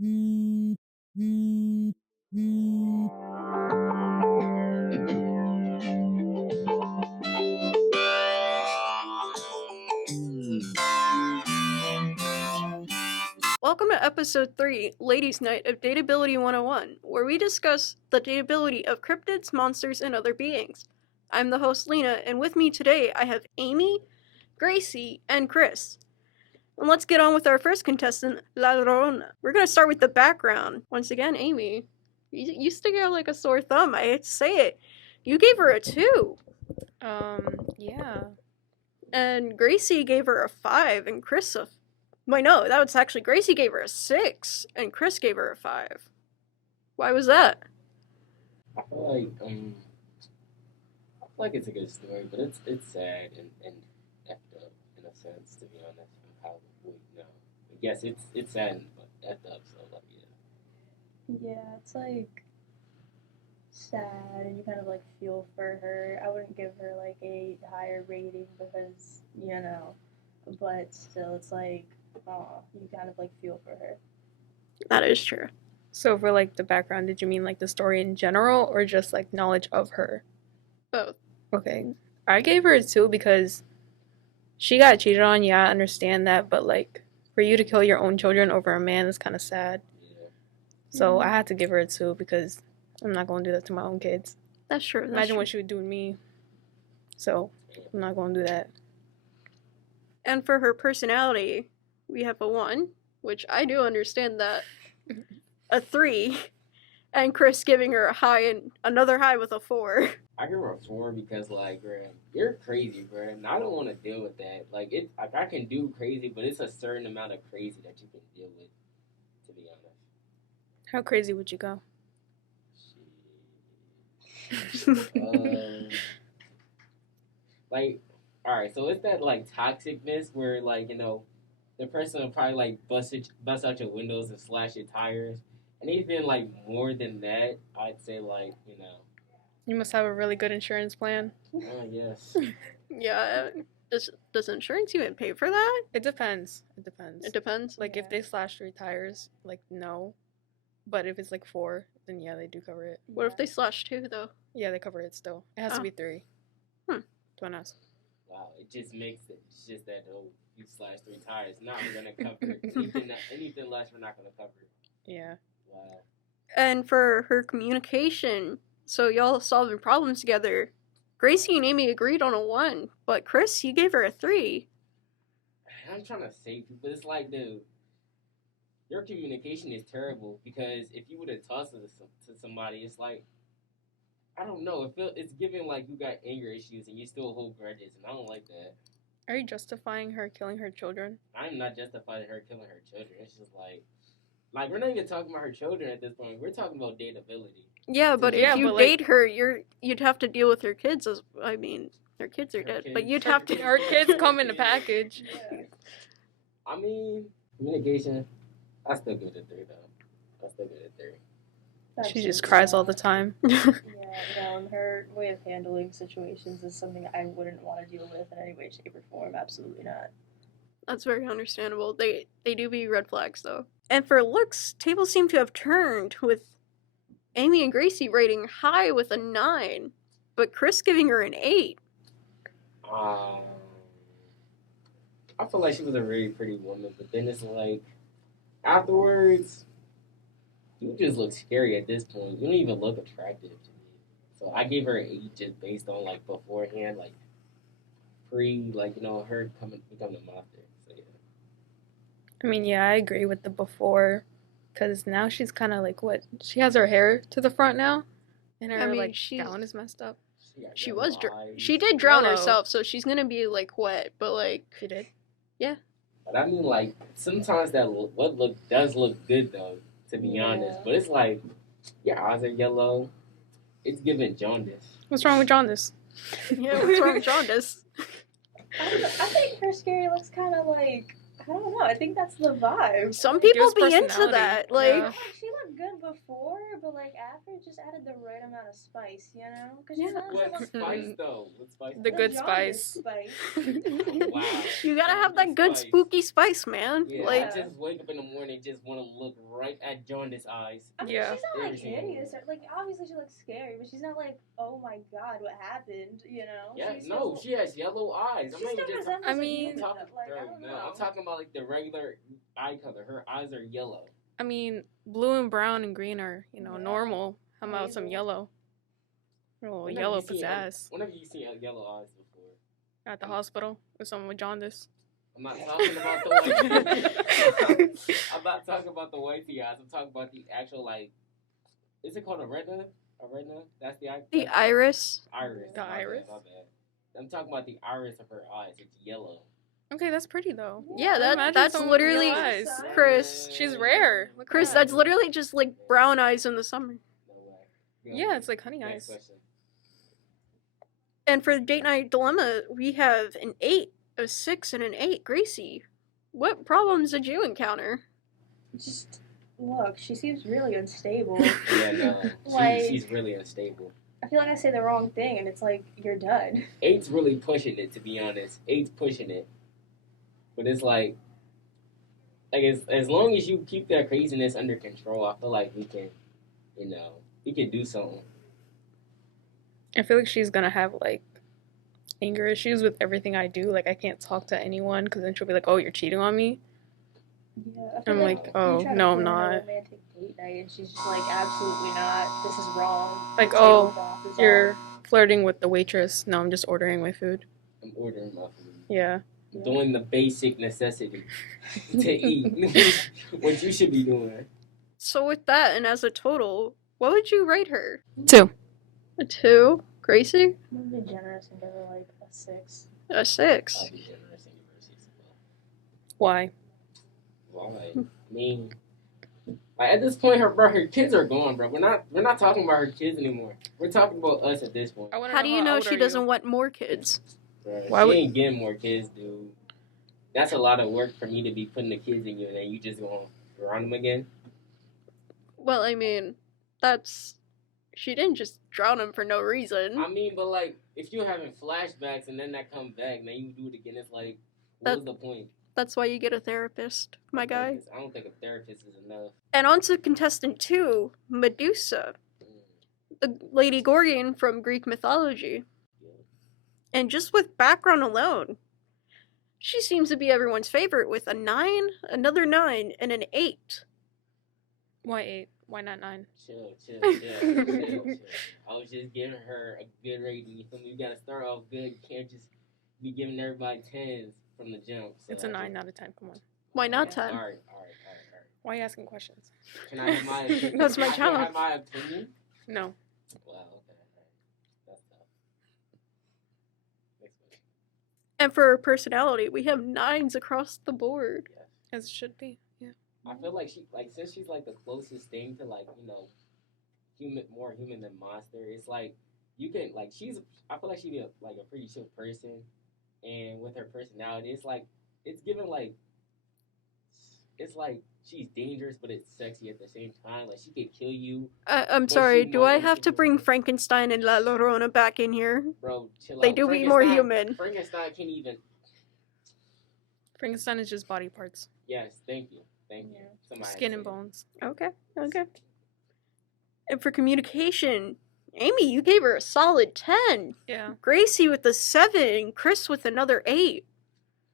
Welcome to episode 3, Ladies' Night of Dateability101, where we discuss the dateability of cryptids, monsters, and other beings. I'm the host, Lena, and with me today I have Amy, Gracie, and Chris. And let's get on with our first contestant, La Llorona. We're going to start with the background. Once again, Amy, you stick out like a sore thumb. I hate to say it. You gave her a 2. Yeah. And Gracie gave her a 5, and Chris a... Wait, no, that was actually Gracie gave her a 6, and Chris gave her a 5. Why was that? I feel like it's a good story, but it's sad and effed up in a sense, to be honest, from how we know. But yes, it's sad, but effed up, so like Yeah, it's like sad, and you kind of like feel for her. I wouldn't give her like a higher rating because but still, it's like, oh, you kind of like feel for her. That is true. So for like the background, did you mean like the story in general or just like knowledge of her? Both. Okay. I gave her a 2 because she got cheated on. Yeah, I understand that, but like for you to kill your own children over a man is kind of sad. yeah. So I had to give her a 2 because I'm not going to do that to my own kids. That's true. Imagine what she would do to me. So I'm not going to do that. And for her personality, we have a 1, which I do understand that. A 3, and Chris giving her a high and another high with a 4. I give her a 4 because like, bro, you're crazy, bro, and I don't want to deal with that. Like I can do crazy, but it's a certain amount of crazy that you can deal with, to be honest. How crazy would you go? Like, all right, so it's that like toxicness where like the person will probably like bust out your windows and slash your tires. Anything like more than that, I'd say like You must have a really good insurance plan. Yes. Yeah. Does insurance even pay for that? It depends. It depends. Like if they slash 3 tires, like no. But if it's like 4, then yeah, they do cover it. What if they slash 2 though? Yeah, they cover it still. It has to be 3. Don't ask. Wow, it just makes it. It's just that you slash 3 tires. Not we're gonna cover it. Anything less, we're not gonna cover it. Yeah. Wow. And for her communication, so y'all solving problems together. Gracie and Amy agreed on a 1, but Chris, you gave her a 3. I'm trying to save you, but it's like, dude, your communication is terrible because if you would have tossed it to somebody, it's like, I don't know. It's giving like you got anger issues and you still hold grudges, and I don't like that. Are you justifying her killing her children? I'm not justifying her killing her children. It's just like we're not even talking about her children at this point. We're talking about dateability. Yeah, but if you date her, you'd have to deal with her kids. Her kids are dead, but you'd have to. Her kids come in the package. Yeah. I mean, communication. I still give it a 3 though. I still give it a 3. She just cries all the time. Yeah, and her way of handling situations is something I wouldn't want to deal with in any way, shape, or form. Absolutely not. That's very understandable. They do be red flags, though. And for looks, tables seem to have turned, with Amy and Gracie rating high with a 9, but Chris giving her an 8. I feel like she was a very pretty woman, but then it's like, afterwards, you just look scary at this point. You don't even look attractive to me. So I gave her an 8 just based on like beforehand, like pre, like her becoming a monster. So yeah. I mean, yeah, I agree with the before, because now she's kind of like what? She has her hair to the front now, and her gown is messed up. She did drown herself, so she's gonna be like wet, but like she did. Yeah. But I mean, like sometimes that does look good though. To be honest, but it's like your eyes are yellow. It's giving jaundice. What's wrong with jaundice? Yeah, what's wrong with jaundice? I think her scary looks kind of like, I don't know. I think that's the vibe. Some people gives be into personality. that. Like, Yeah. Like, she looked good before, but like after, it just added the right amount of spice, you know? Because she's not What just spice though? What spice? The good jaundice spice. Wow. you gotta have that good Spice. spooky spice, man. Yeah, Like, I just wake up in the morning, just want to look right at Jaundice eyes. I mean, Yeah. she's not like Everything. hideous. Or, like, obviously she looks scary, but she's not like, oh my god, what happened, you know? Yeah, She's no, still, she has yellow eyes. I'm she not still even just resembles I a mean- human, talking. though. Like, I don't know. I'm talking about like the regular eye color. Her eyes are yellow. I mean, blue and brown and green are, Yeah. normal. How about some Hazel. yellow? A little When have yellow you seen- pizzazz. When have you seen yellow eyes before? At the hospital with someone with jaundice. I'm not talking about the white. I'm not talking about the whitey eyes. I'm talking about the actual like. Is it called a retina? A retina? That's the eye. the iris. Iris. The My bad, iris? my bad. I'm talking about the iris of her eyes. It's yellow. Okay, that's pretty though. Yeah, Imagine that's someone with literally yellow eyes. Chris. She's rare. Look at Chris, that. that's literally just like brown eyes in the summer. No way. Go Yeah, ahead. it's like honey Next eyes. question. And for the date night dilemma, we have an 8, a 6, and an 8. Gracie, what problems did you encounter? Just, look, she seems really unstable. Yeah, no. Like- She's really unstable. I feel like I say the wrong thing, and it's like, you're done. 8's really pushing it, to be honest. 8's pushing it. But it's like as long as you keep that craziness under control, I feel like we can, we can do something. I feel like she's gonna have like anger issues with everything I do. Like I can't talk to anyone because then she'll be like, "Oh, you're cheating on me." Yeah, I feel I'm like, you "Oh, try to no, I'm plan a not." romantic date night, and she's just like, absolutely not. This is wrong. Like, The oh, tablecloth is You're off. flirting with the waitress. No, I'm just ordering my food. I'm ordering my food. Yeah. I'm doing the basic necessity to eat. What you should be doing. So with that, and as a total, what would you rate her? 2. A 2? Gracie? I'm gonna be generous and give her like a 6. A 6. I'll be generous and give her a 6 as Why? well. Why? I mean, like at this point, her kids are gone, bro. We're not talking about her kids anymore. We're talking about us at this point. I wanna How do you know old she are doesn't you? want more kids? Bro, Why she would- ain't getting more kids, dude. That's a lot of work for me to be putting the kids in you, and then you just gonna drown them again. Well, I mean, she didn't just drown him for no reason. I mean, but like, if you're having flashbacks and then that come back, and then you do it again, it's like, what was the point? That's why you get a therapist, my guy. I don't think a therapist is enough. And on to contestant 2, Medusa, the Lady Gorgon from Greek mythology. And just with background alone, she seems to be everyone's favorite with a 9, another 9, and an 8. Why 8? Why not 9? Chill. I was just giving her a good rating. You feel me? You gotta start off good. You can't just be giving everybody 10s from the jump. So It's a 9 out of 10. Come on. Why not Yeah. 10? All right. Why are you asking questions? Can I have my opinion? That's my I can challenge. have my opinion? No. Wow, okay. That's tough. Next question. And for her personality, we have 9s across the board. Yes. As it should be. Yeah. I feel like since she's like the closest thing to like, more human than monster, it's like you can like I feel like she'd be a pretty chill person, and with her personality, it's given like she's dangerous, but it's sexy at the same time. Like she could kill you, I'm But sorry, she do knows I what have to to do. bring Frankenstein and La Llorona back in here? bro. Chill They out. do be more Frankenstein- human. Frankenstein can't even. Frankenstein is just body parts. Yes, thank you. Yeah. Somebody Skin said and it. bones. Okay. And for communication, Amy, you gave her a solid 10. Yeah. Gracie with a 7, Chris with another 8.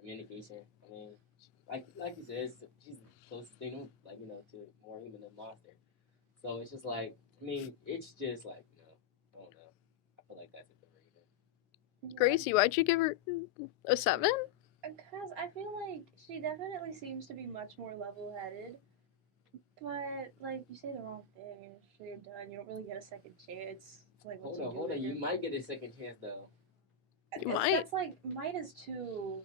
Communication. I mean, like you said, she's the closest thing, to more human than monster. So it's just like, I mean, it's just like, I don't know. I feel like that's a good rating. Gracie, why'd you give her a 7? Because I feel like she definitely seems to be much more level-headed. But, like, you say the wrong thing and you're done. You don't really get a second chance. It's like, what Hold on. you You might get a second chance though. You might. That's like, might is too...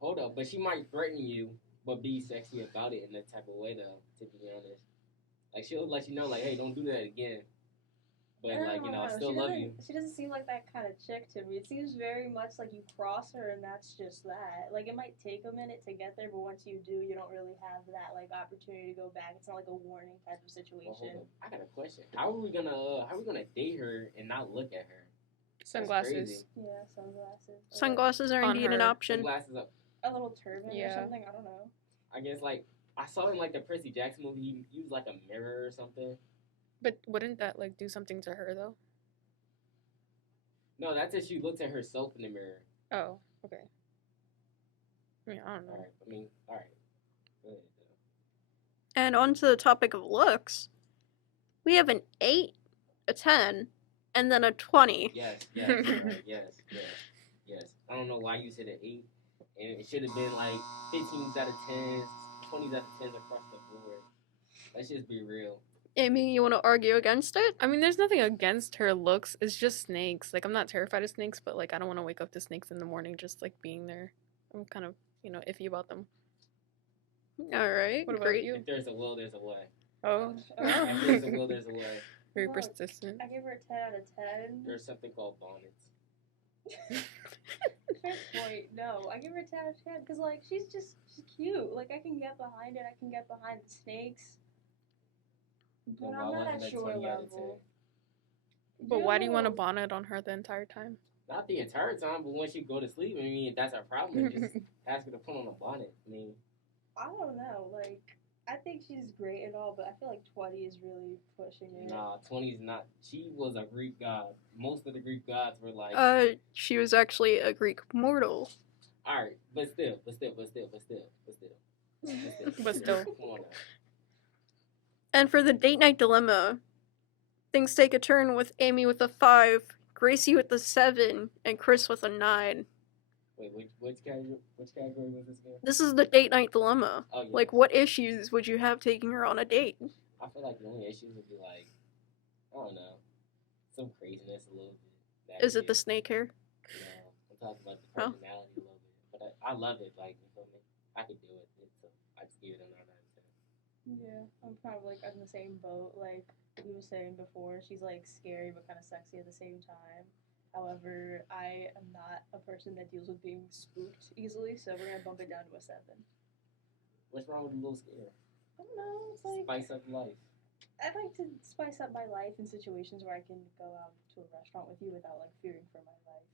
Hold up, but she might threaten you, but be sexy about it in that type of way though. To be honest, like she'll let you know, like, hey, don't do that again. But like, I still love you. She doesn't seem like that kind of chick to me. It seems very much like you cross her and that's just that. Like it might take a minute to get there, but once you do, you don't really have that like opportunity to go back. It's not like a warning type of situation. Well, I got a question. How are we gonna date her and not look at her? Sunglasses. Yeah, sunglasses. Sunglasses are indeed an option. Sunglasses up. A little turban or something. I don't know. I guess like I saw in like the Percy Jackson movie, he used like a mirror or something. But wouldn't that like do something to her though? No, that's if she looks at herself in the mirror. Oh, okay. I mean, I don't know. All right. Go ahead, and on to the topic of looks, we have an 8, a 10, and then a 20. Yes, right, yes. I don't know why you said an 8, and it should have been like 15s out of 10s, 20s out of 10s across the board. Let's just be real. Amy, you want to argue against it? I mean, there's nothing against her looks. It's just snakes. Like, I'm not terrified of snakes, but, like, I don't want to wake up to snakes in the morning just, like, being there. I'm kind of, iffy about them. All right. What about great. you? If there's a will, there's a way. Oh. If there's a will, there's a way. Very persistent. I gave her a 10 out of 10. There's something called bonnets. Fair point. No, I give her a 10 out of 10 because, like, she's cute. Like, I can get behind it. I can get behind the snakes. But I'm not at your level. But why do you want a bonnet on her the entire time? Not the entire time, but once you go to sleep, if that's our problem, just ask her to put on a bonnet. I don't know. Like, I think she's great and all, but I feel like 20 is really pushing it. Nah, 20 is not. She was a Greek god. Most of the Greek gods were like. She was actually a Greek mortal. Alright, but still. But still. Come on now. And for the date night dilemma, things take a turn with Amy with a 5, Gracie with a 7, and Chris with a 9. Wait, which category was this again? This is the date night dilemma. Oh, yeah. Like, what issues would you have taking her on a date? I feel like the only issues would be like, I don't know, some craziness a little bit. Is it the snake hair? No, I'm talking about the personality a little bit. But I love it, like, you feel me? I could do it, so I just give it a 9 out of 10. Yeah, I'm kind of like in the same boat. Like we were saying before, she's like scary but kind of sexy at the same time. However, I am not a person that deals with being spooked easily, so we're gonna bump it down to a 7. What's wrong with a little scare? I don't know. It's like spice up life. I like to spice up my life in situations where I can go out to a restaurant with you without like fearing for my life.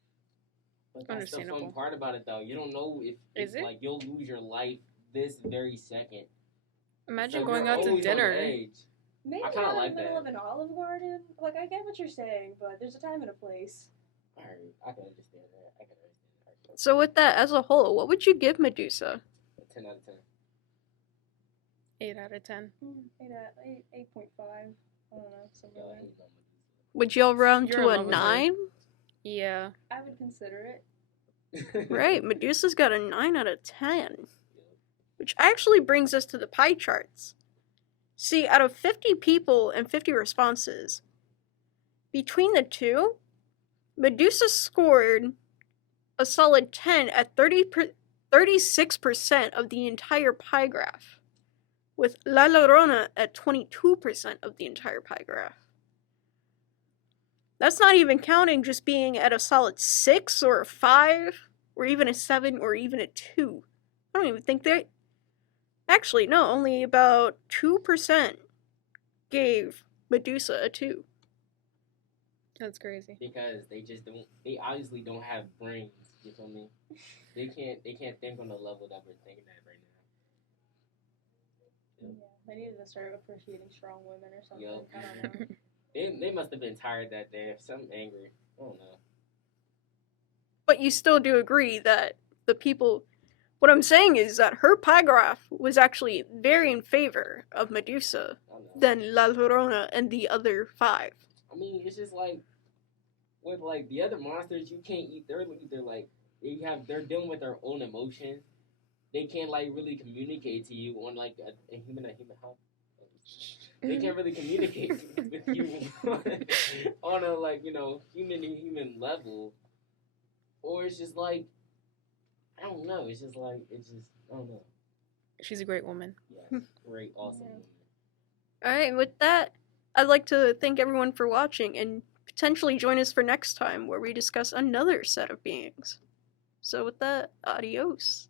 But that's the fun part about it, though. You don't know if like you'll lose your life this very second. Imagine going out to dinner. Maybe I kind of like in the middle of an Olive Garden. Like, I get what you're saying, but there's a time and a place. Alright, I can understand that. So with that, as a whole, what would you give Medusa? A 10 out of 10. 8 out of 10. 8.5. I don't know, something like that. Would y'all round to a 9? Yeah. I would consider it. Right, Medusa's got a 9 out of 10. Which actually brings us to the pie charts. See, out of 50 people and 50 responses, between the two, Medusa scored a solid 10 at 36% of the entire pie graph, with La Llorona at 22% of the entire pie graph. That's not even counting just being at a solid 6 or a 5, or even a 7 or even a 2. I don't even think they... Actually, no, only about 2% gave Medusa a 2. That's crazy. Because they obviously don't have brains, you feel me? They can't think on the level that we're thinking at right now. Yep. Yeah, they needed to start appreciating strong women or something. Yep. I don't know. They must have been tired that day, some angry. I don't know. But you still do agree that the people... What I'm saying is that her pie graph was actually very in favor of Medusa than La Llorona and the other 5. I mean, it's just like, with like the other monsters, you can't eat. They're like they're dealing with their own emotions. They can't like really communicate to you on like a human how. They can't really communicate with you on a like human to human level, or it's just like. I don't know. It's just I don't know. She's a great woman. Yes, great, awesome woman. Alright, with that, I'd like to thank everyone for watching and potentially join us for next time where we discuss another set of beings. So with that, adios.